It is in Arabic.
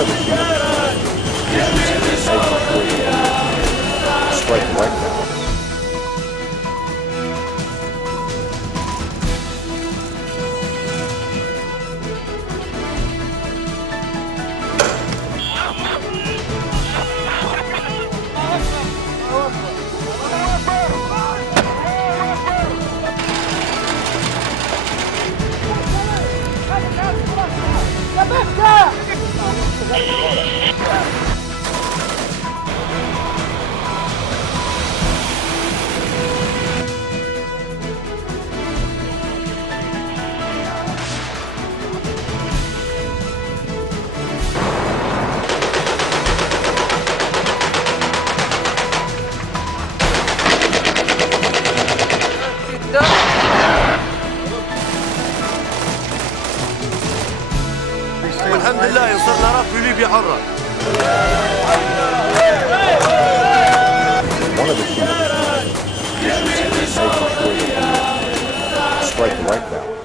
of the human issues in this nation strike right now. الحمد لله صرنا نرى في ليبيا حرة.